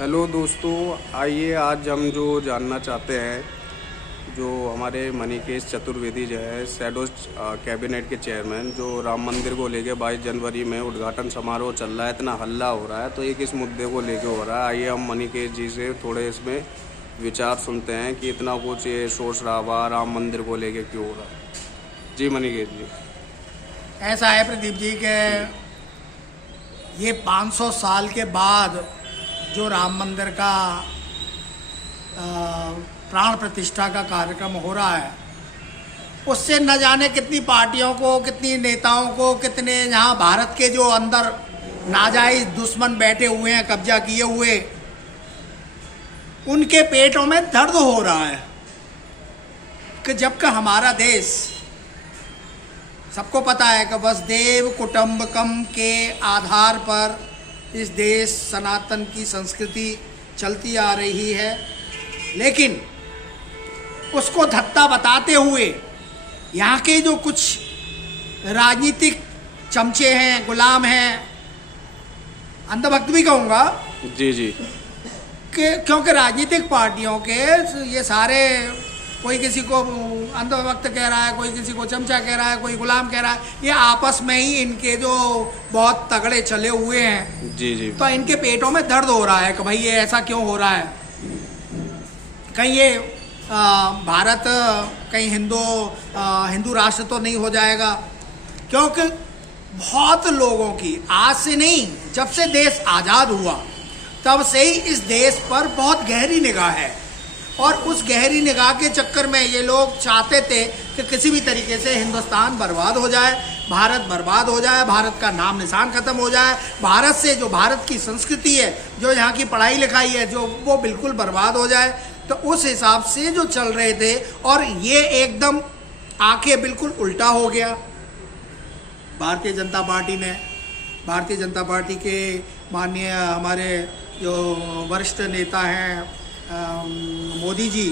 Hello दोस्तों, आइए आज हम जो जानना चाहते हैं, जो हमारे मनीकेश चतुर्वेदी जो है शैडो कैबिनेट के चेयरमैन, जो राम मंदिर को लेके 22 जनवरी में उद्घाटन समारोह चल रहा है, इतना हल्ला हो रहा है, तो ये किस मुद्दे को लेके हो रहा है। आइए हम मनीकेश जी से थोड़े इसमें विचार सुनते हैं कि इतना कुछ ये शोर शराबा राम मंदिर को लेके क्यों हो रहा है। जी मनीकेश जी। ऐसा है प्रदीप जी के ये 500 साल के बाद जो राम मंदिर का प्राण प्रतिष्ठा का कार्यक्रम हो रहा है, उससे न जाने कितनी पार्टियों को, कितनी नेताओं को, कितने यहाँ भारत के जो अंदर नाजायज दुश्मन बैठे हुए हैं, कब्जा किए हुए, उनके पेटों में दर्द हो रहा है कि जबकि हमारा देश, सबको पता है कि वसुधैव कुटुंबकम के आधार पर इस देश सनातन की संस्कृति चलती आ रही है, लेकिन उसको धत्ता बताते हुए यहाँ के जो कुछ राजनीतिक चमचे हैं, गुलाम हैं, अंधभक्त भी कहूँगा जी जी, कि क्योंकि राजनीतिक पार्टियों के ये सारे, कोई किसी को अंधभक्त कह रहा है, कोई किसी को चमचा कह रहा है, कोई गुलाम कह रहा है, ये आपस में ही इनके जो बहुत तगड़े चले हुए हैं जी जी, तो इनके पेटों में दर्द हो रहा है कि भाई ये ऐसा क्यों हो रहा है। कहीं ये भारत कहीं हिंदू राष्ट्र तो नहीं हो जाएगा, क्योंकि बहुत लोगों की आज से नहीं, जब से देश आज़ाद हुआ तब से ही इस देश पर बहुत गहरी निगाह है, और उस गहरी निगाह के चक्कर में ये लोग चाहते थे कि किसी भी तरीके से हिंदुस्तान बर्बाद हो जाए, भारत बर्बाद हो जाए, भारत का नाम निशान खत्म हो जाए, भारत से जो भारत की संस्कृति है, जो यहाँ की पढ़ाई लिखाई है, जो वो बिल्कुल बर्बाद हो जाए। तो उस हिसाब से जो चल रहे थे, और ये एकदम आके बिल्कुल उल्टा हो गया। भारतीय जनता पार्टी ने, भारतीय जनता पार्टी के माननीय हमारे जो वरिष्ठ नेता हैं मोदी जी,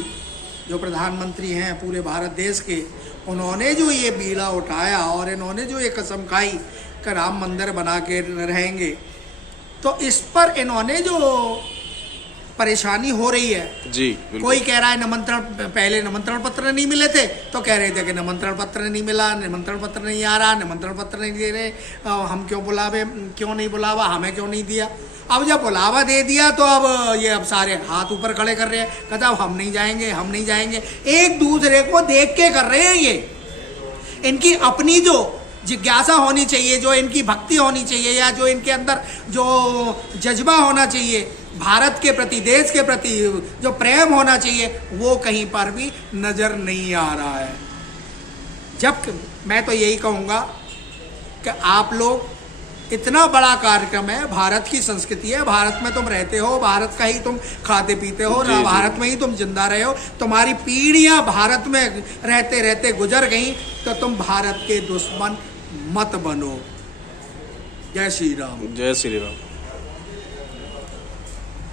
जो प्रधानमंत्री हैं पूरे भारत देश के, उन्होंने जो ये बीड़ा उठाया और इन्होंने जो ये कसम खाई कि राम मंदिर बना के रहेंगे, तो इस पर इन्होंने जो परेशानी हो रही है जी, कोई कह रहा है निमंत्रण, पहले निमंत्रण पत्र नहीं मिले थे तो कह रहे थे कि निमंत्रण पत्र नहीं मिला, निमंत्रण पत्र नहीं आ रहा, निमंत्रण पत्र नहीं दे रहे, हम क्यों नहीं बुलावा, हमें क्यों नहीं दिया। अब जब बुलावा दे दिया तो अब ये सारे हाथ ऊपर खड़े कर रहे हैं, कहते अब हम नहीं जाएंगे, हम नहीं जाएंगे। एक दूसरे को देख के कर रहे हैं ये। इनकी अपनी जो जिज्ञासा होनी चाहिए, जो इनकी भक्ति होनी चाहिए, या जो इनके अंदर जो जज्बा होना चाहिए भारत के प्रति, देश के प्रति जो प्रेम होना चाहिए, वो कहीं पर भी नजर नहीं आ रहा है। जब मैं तो यही कहूँगा कि आप लोग, इतना बड़ा कार्यक्रम है, भारत की संस्कृति है, भारत में तुम रहते हो, भारत का ही तुम खाते पीते हो, ना भारत में ही तुम जिंदा रहे हो, तुम्हारी पीढ़ियां भारत में रहते रहते गुजर गई, तो तुम भारत के दुश्मन मत बनो। जय श्री राम। जय श्री राम।